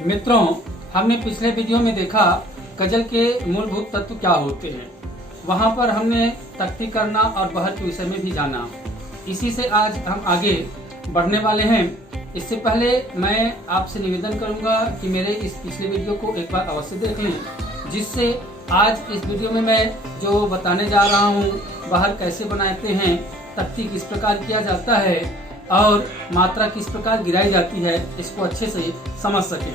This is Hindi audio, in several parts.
मित्रों, हमने पिछले वीडियो में देखा गजल के मूलभूत तत्व क्या होते हैं। वहां पर हमने तख्ती करना और बहर के विषय में भी जाना। इसी से आज हम आगे बढ़ने वाले हैं। इससे पहले मैं आपसे निवेदन करूंगा कि मेरे इस पिछले वीडियो को एक बार अवश्य देख लें, जिससे आज इस वीडियो में मैं जो बताने जा रहा हूं, बहर कैसे बनाते हैं, तख्ती किस प्रकार किया जाता है और मात्रा किस प्रकार गिराई जाती है, इसको अच्छे से समझ सकें।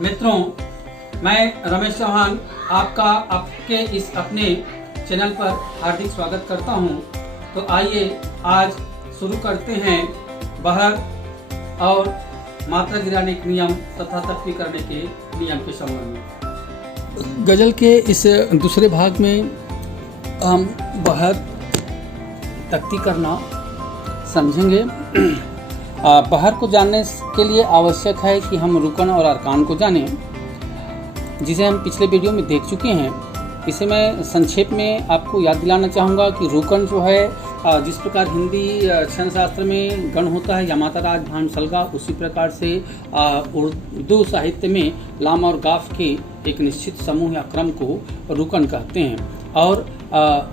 मित्रों, मैं रमेश चौहान आपके इस अपने चैनल पर हार्दिक स्वागत करता हूं। तो आइए आज शुरू करते हैं बहर और मात्रा गिराने के नियम तथा तख्ती करने के नियम के संबंध में। गजल के इस दूसरे भाग में हम बहर तख्ती करना समझेंगे। बहर को जानने के लिए आवश्यक है कि हम रुकन और अरकान को जानें, जिसे हम पिछले वीडियो में देख चुके हैं। इसे मैं संक्षेप में आपको याद दिलाना चाहूँगा कि रुकन जो है, जिस प्रकार हिंदी क्षण शास्त्र में गण होता है यमाता राज भान सलगा, उसी प्रकार से उर्दू साहित्य में लाम और गाफ के एक निश्चित समूह या क्रम को रुकन कहते हैं। और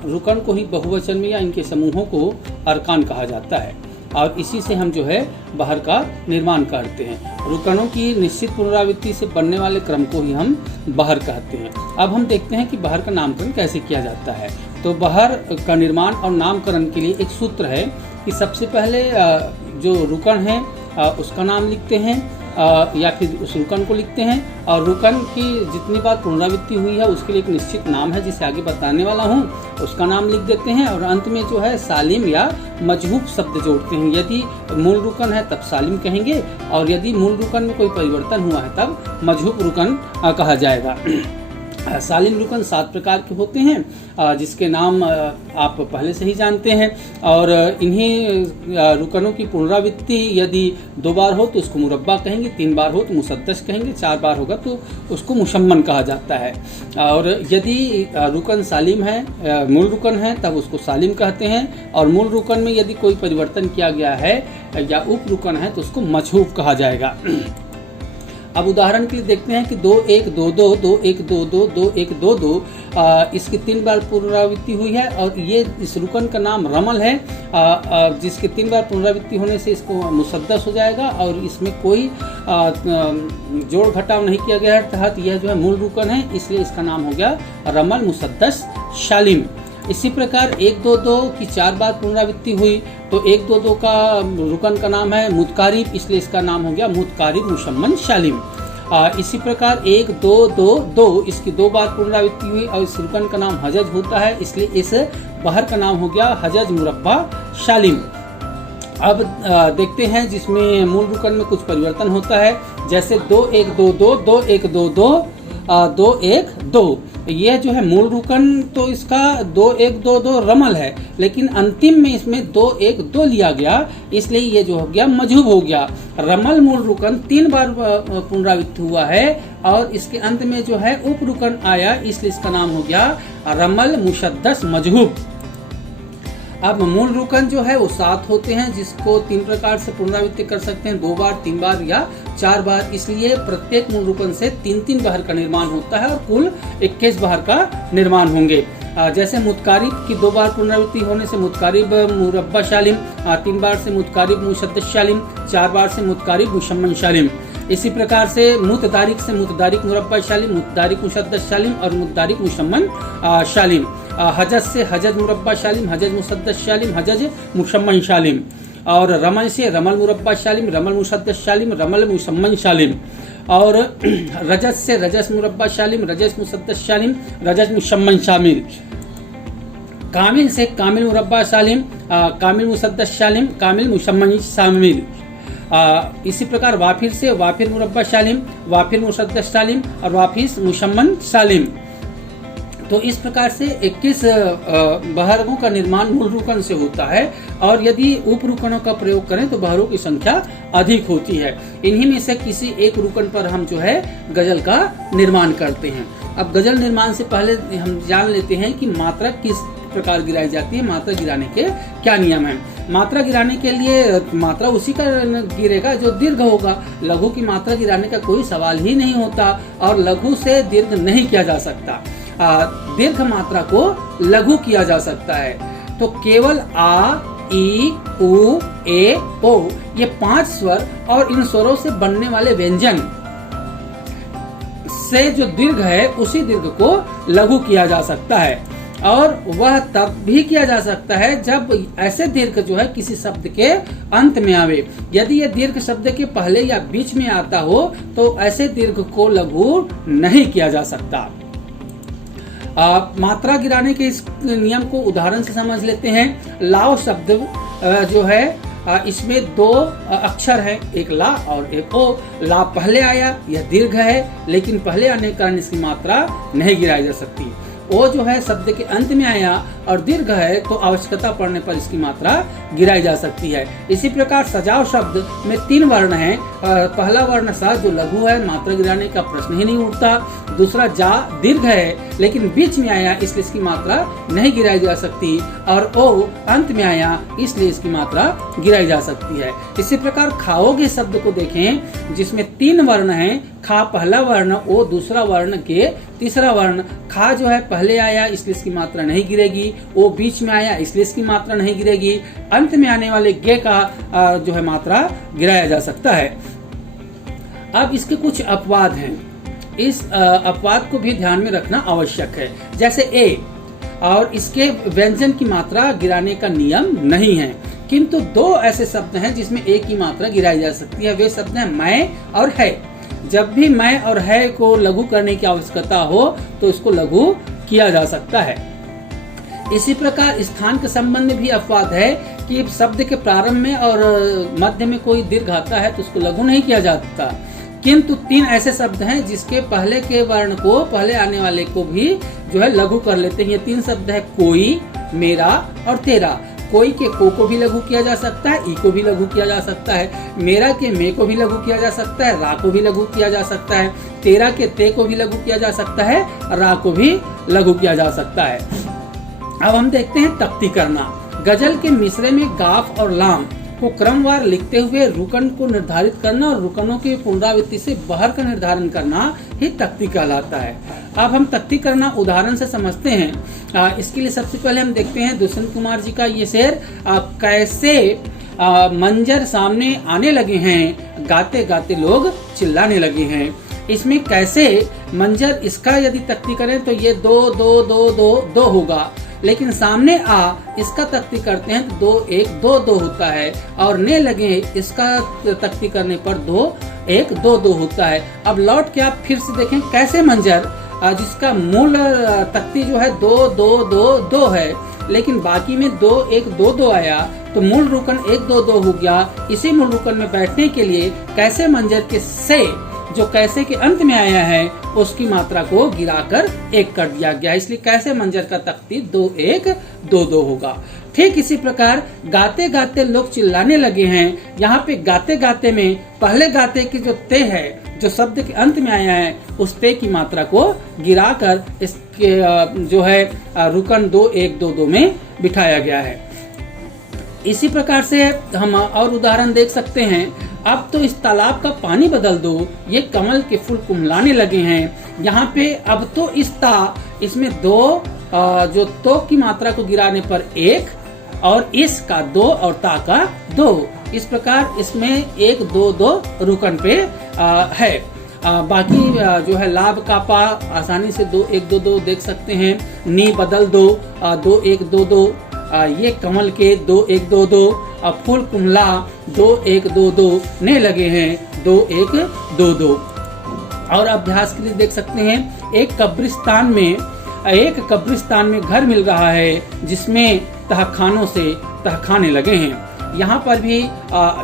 रुकन को ही बहुवचन में या इनके समूहों को अरकान कहा जाता है। और इसी से हम जो है बहर का निर्माण करते हैं। रुकनों की निश्चित पुनरावृत्ति से बनने वाले क्रम को ही हम बहर कहते हैं। अब हम देखते हैं कि बहर का नामकरण कैसे किया जाता है। तो बहर का निर्माण और नामकरण के लिए एक सूत्र है कि सबसे पहले जो रुकन है उसका नाम लिखते हैं या फिर उस रुकन को लिखते हैं, और रुकन की जितनी बार पुनरावृत्ति हुई है उसके लिए एक निश्चित नाम है जिसे आगे बताने वाला हूँ, उसका नाम लिख देते हैं। और अंत में जो है सालिम या मजहूफ शब्द जोड़ते हैं। यदि मूल रुकन है तब सालिम कहेंगे, और यदि मूल रुकन में कोई परिवर्तन हुआ है तब मजहूफ रुकन कहा जाएगा। सालिम रुकन 7 प्रकार के होते हैं, जिसके नाम आप पहले से ही जानते हैं। और इन्हीं रुकनों की पुनरावृत्ति यदि 2 बार हो तो उसको मुरब्बा कहेंगे, 3 बार हो तो मुसद्दस कहेंगे, 4 बार होगा तो उसको मुशम्मन कहा जाता है। और यदि रुकन सालिम है, मूल रुकन है, तब उसको सालिम कहते हैं। और मूल रुकन में यदि कोई परिवर्तन किया गया है या उप रुकन है तो उसको मजहूफ कहा जाएगा। अब उदाहरण के लिए देखते हैं कि 2 1 2 2 2 1 2 2 2 1 2 2 इसकी 3 बार पुनरावृत्ति हुई है। और ये इस रुकन का नाम रमल है, जिसके 3 बार पुनरावृत्ति होने से इसको मुसद्दस हो जाएगा। और इसमें कोई जोड़ घटाव नहीं किया गया है, तहत यह जो है मूल रुकन है, इसलिए इसका नाम हो गया रमल मुसद्दस शालिम। इसी प्रकार 1 2 2 की 4 बार पुनरावृत्ति हुई तो 1 2 2 का रुकन का नाम है मुतकारिब, इसलिए इसका नाम हो गया मुतकारिब मुशम्मन शालिम। इसी प्रकार 1 2 2 2 इसकी 2 बार पुनरावृत्ति हुई और इस रुकन का नाम हजज होता है, इसलिए इस बहर का नाम हो गया हजज मुरब्बा शालिम। अब देखते हैं जिसमें मूल रुकन में कुछ परिवर्तन होता है, जैसे 2 1 2 2 2 1 2 2 2 1 2। यह जो है मूल रुकन तो इसका 2 1 2 2 रमल है, लेकिन अंतिम में इसमें 2 1 2 लिया गया, इसलिए ये जो हो गया मजहूब हो गया। रमल मूल रुकन 3 बार पुनरावृत्ति हुआ है और इसके अंत में जो है उप रुकन आया, इसलिए इसका नाम हो गया रमल मुशद्दस मजहूब। अब मूल रुकन जो है वो 7 होते हैं, जिसको 3 प्रकार से पुनरावृत्ति कर सकते हैं, 2 बार 3 बार या 4 बार। इसलिए प्रत्येक मूल रुकन से 3-3 बहर का निर्माण होता है और कुल 21 बहर का निर्माण होंगे। जैसे मुतकारिब की 2 बार पुनरावृत्ति होने से मुतकारिब मुरब्बा शालिम, 3 बार से मुतकारिब मुसद्दस शालिम, 4 बार से मुतकारिब मुशम्मन शालिम। इसी प्रकार से मुतदारिक से मुतदारिक मुरब्बा शालिम, मुतदारिक मुसद्दस शालिम और मुतदारिक मुशम्मन शालिम। हजज से हजज मुरब्बा शालिम, हजज मुसद्दस शालिम, हजज मुशम्मन शालिम। और रमल से रमल मुरब्बा शालिम, रमल मुसद्दस शालिम, रमल मुशम्मन शालिम। और रजस से रजस मुरब्बा शालिम, रजस मुसद्दस शालिम, रजस मुशम्मन शामिल। कामिल से कामिल मुरब्बा शालिम, कामिल मुसद्दस शालिम, कामिल मुशम्मन शामिल। इसी प्रकार वाफिर से वाफिर मुरब्बा शालिम, वाफिर मुसद्दस शालिम और वाफिस मुशम्मन शालिम। तो इस प्रकार से 21 बहरगों का निर्माण मूल रुकन से होता है और यदि उप रुकनों का प्रयोग करें तो बहरों की संख्या अधिक होती है। इन्हीं में से किसी एक रुकन पर हम जो है गजल का निर्माण करते हैं। अब गजल निर्माण से पहले हम जान लेते हैं कि मात्रा किस प्रकार गिराई जाती है, मात्रा गिराने के क्या नियम है। मात्रा गिराने के लिए मात्रा उसी का गिरेगा जो दीर्घ होगा। लघु की मात्रा गिराने का कोई सवाल ही नहीं होता और लघु से दीर्घ नहीं किया जा सकता। दीर्घ मात्रा को लघु किया जा सकता है। तो केवल आ, ई, उ, ए, ओ ये 5 स्वर और इन स्वरों से बनने वाले व्यंजन से जो दीर्घ है उसी दीर्घ को लघु किया जा सकता है और वह तब भी किया जा सकता है जब ऐसे दीर्घ जो है किसी शब्द के अंत में आवे। यदि यह दीर्घ शब्द के पहले या बीच में आता हो तो ऐसे दीर्घ को लघु नहीं किया जा सकता। मात्रा गिराने के इस नियम को उदाहरण से समझ लेते हैं। लाव शब्द जो है इसमें 2 अक्षर है, एक ला और एक ओ। ला पहले आया, यह दीर्घ है लेकिन पहले आने के कारण इसकी मात्रा नहीं गिराई जा सकती। ओ जो है शब्द के अंत में आया और दीर्घ है तो आवश्यकता पड़ने पर इसकी मात्रा गिराई जा सकती है। इसी प्रकार सजाव शब्द में 3 वर्ण हैं। पहला वर्ण सा जो लघु है, मात्रा गिराने का प्रश्न ही नहीं उठता। दूसरा जा दीर्घ है लेकिन बीच में आया इसलिए इसकी मात्रा नहीं गिराई जा सकती और ओ अंत में आया इसलिए इसकी मात्रा गिराई जा सकती है। इसी प्रकार खाओगे शब्द को देखें जिसमें 3 वर्ण हैं। खा पहला वर्ण, ओ दूसरा वर्ण, गे तीसरा वर्ण। खा जो है पहले आया इसलिए इसकी मात्रा नहीं गिरेगी, ओ बीच में आया इसलिए इसकी मात्रा नहीं गिरेगी, अंत में आने वाले गे का जो है मात्रा गिराया जा सकता है। अब इसके कुछ अपवाद हैं, इस अपवाद को भी ध्यान में रखना आवश्यक है। जैसे ए और इसके व्यंजन की मात्रा गिराने का नियम नहीं है, किंतु 2 ऐसे शब्द हैं जिसमें ए की मात्रा गिराई जा सकती है। वे शब्द हैं मैं और है। जब भी मैं और है को लघु करने की आवश्यकता हो तो इसको लघु किया जा सकता है। इसी प्रकार स्थान के संबंध में भी अपवाद है कि शब्द के प्रारंभ में और मध्य में कोई दीर्घ आता है तो उसको लघु नहीं किया जाता, किंतु 3 ऐसे शब्द हैं जिसके पहले के वर्ण को पहले आने वाले को भी जो है लघु कर लेते हैं। ये 3 शब्द है कोई, मेरा और तेरा। कोई के को भी लघु किया जा सकता है, ई को भी लघु किया जा सकता है, मेरा के मे को भी लघु किया जा सकता है, रा को भी लघु किया जा सकता है, तेरा के ते को भी लघु किया जा सकता है, रा को भी लघु किया जा सकता है। अब हम देखते हैं तख्ती करना। गजल के मिसरे में गाफ और लाम को क्रमवार लिखते हुए रुकन को निर्धारित करना और रुकनों की पुनरावृत्ति से बहर का निर्धारण करना ही तख्ती कहलाता है। अब हम तख्ती करना उदाहरण से समझते हैं। इसके लिए सबसे पहले हम देखते हैं दुष्यंत कुमार जी का ये शेर। कैसे मंजर सामने आने लगे हैं, गाते गाते लोग चिल्लाने लगे हैं। इसमें कैसे मंजर, इसका यदि तख्ती करें तो ये 2 2 2 2 2 होगा, लेकिन सामने आ इसका तख्ती करते हैं तो 2 1 2 2 होता है और ने लगे इसका तख्ती करने पर 2 1 2 2 होता है। अब लौट के आप फिर से देखें कैसे मंजर, जिसका मूल तख्ती जो है 2 2 2 2 है, लेकिन बाकी में 2 1 2 2 आया तो मूल रुकन 1 2 2 हो गया। इसी मूल रुकन में बैठने के लिए कैसे मंजर के से जो कैसे के अंत में आया है उसकी मात्रा को गिराकर 1 कर दिया गया, इसलिए कैसे मंजर का तख्ती 2 1 2 2 होगा। ठीक इसी प्रकार गाते गाते लोग चिल्लाने लगे हैं। यहाँ पे गाते गाते में पहले गाते की जो ते है, जो शब्द के अंत में आया है, उस ते की मात्रा को गिराकर इसके जो है रुकन 2 1 2 2 में बिठाया गया है। इसी प्रकार से हम और उदाहरण देख सकते हैं। अब तो इस तालाब का पानी बदल दो, ये कमल के फूल कुम्हलाने लगे हैं। यहाँ पे अब तो इस ता, इसमें 2 जो तो की मात्रा को गिराने पर 1 और इस का 2 और ता का 2। इस प्रकार इसमें 1 2 2 रुकन पे है। बाकी जो है लाभ का पा आसानी से 2 1 2 2 देख सकते हैं। नी बदल दो 2 1 2 2, ये कमल के 2 1 2 2, फूल कुमला 2 1 2 2, ने लगे हैं 2 1 2 2। और अभ्यास के लिए देख सकते हैं एक कब्रिस्तान में घर मिल रहा है जिसमें तहखानों से तहखाने लगे हैं। यहाँ पर भी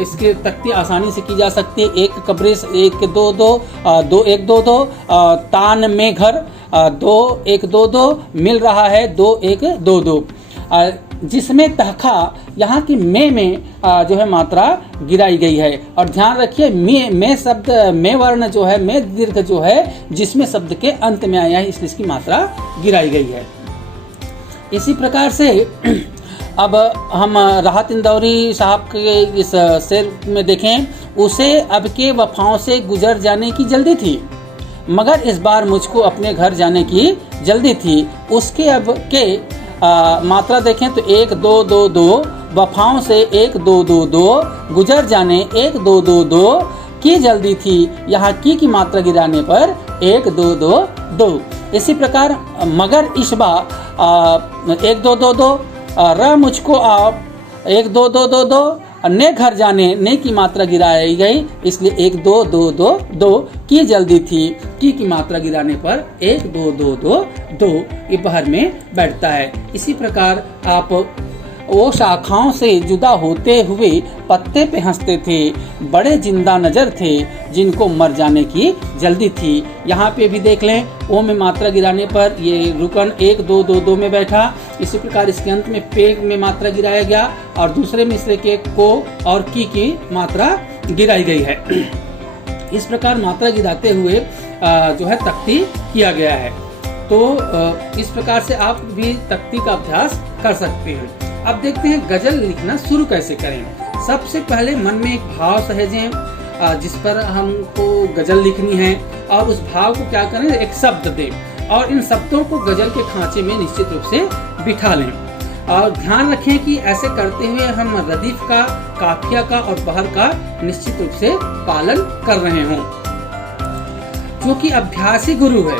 इसके तख्ती आसानी से की जा सकती है। 1 कब्रिस 1 2 2 2 1 2 2, तान में घर 2 1 2 2 मिल रहा है 2 1 2 2, जिसमें तहखा यहाँ की में जो है मात्रा गिराई गई है। और ध्यान रखिए में शब्द में वर्ण जो है, में दीर्घ जो है जिसमें शब्द के अंत में आया है, इसलिए इसकी मात्रा गिराई गई है। इसी प्रकार से अब हम राहत इंदौरी साहब के इस शेर में देखें, उसे अब के वफाओं से गुजर जाने की जल्दी थी, मगर इस बार मुझको अपने घर जाने की जल्दी थी। उसके अब के मात्रा देखें तो 1 2 2 2, वफाओं से 1 2 2 2, गुजर जाने 1 2 2 2 की जल्दी थी। यहाँ की मात्रा गिराने पर 1 2 2 2। इसी प्रकार मगर इस बार 1 2 2 2, र मुझको आप 1 2 2 2 2, ने घर जाने ने की मात्रा गिराई गई, इसलिए 1 2 2 2 2 की जल्दी थी। की मात्रा गिराने पर 1 2 2 2 2 ये बाहर में बैठता है। इसी प्रकार आप वो शाखाओं से जुदा होते हुए पत्ते पे हंसते थे, बड़े जिंदा नजर थे जिनको मर जाने की जल्दी थी। यहाँ पे भी देख लें, ओ में मात्रा गिराने पर ये रुकन 1 2 2 2 में बैठा। इसी प्रकार इसके अंत में पे में मात्रा गिराया गया और दूसरे मिसरे के को और की मात्रा गिराई गई है। इस प्रकार मात्रा गिराते हुए जो है तख्ती किया गया है। तो इस प्रकार से आप भी तख्ती का अभ्यास कर सकते हैं। अब देखते हैं गजल लिखना शुरू कैसे करें। सबसे पहले मन में एक भाव सहेजें जिस पर हमको गजल लिखनी है, और उस भाव को क्या करें, एक शब्द दें और इन शब्दों को गजल के खांचे में निश्चित रूप से बिठा लें। और ध्यान रखें कि ऐसे करते हुए हम रदीफ का, काफिया का और बहर का निश्चित रूप से पालन कर रहे हों। क्योंकि अभ्यासी गुरु है,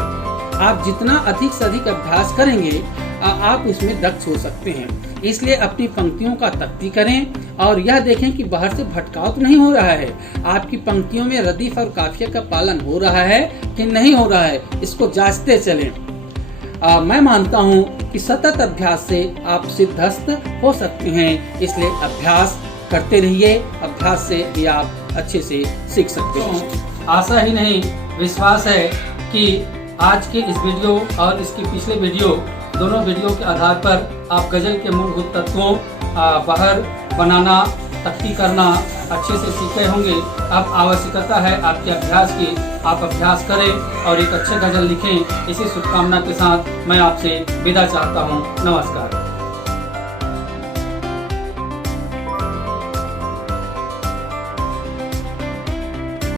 आप जितना अधिक से अधिक अभ्यास करेंगे आप उसमें दक्ष हो सकते हैं। इसलिए अपनी पंक्तियों का तख्ती करें और यह देखें कि बाहर से भटकाव तो नहीं हो रहा है, आपकी पंक्तियों में रदीफ और काफिया का पालन हो रहा है कि नहीं हो रहा है, इसको जांचते चलें। मैं मानता हूँ कि सतत अभ्यास से आप सिद्धहस्त हो सकते हैं, इसलिए अभ्यास करते रहिए, अभ्यास से भी आप अच्छे से सीख सकते हैं। आशा ही नहीं विश्वास है कि आज के इस वीडियो और इसके पिछले वीडियो, दोनों वीडियो के आधार पर आप गजल के मूलभूत तत्वों, बहर बनाना, तख्ती करना अच्छे से सीखे होंगे। अब आवश्यकता है आपके अभ्यास की, आप अभ्यास करें और एक अच्छे गजल लिखें। इसी शुभकामना के साथ मैं आपसे विदा चाहता हूँ। नमस्कार।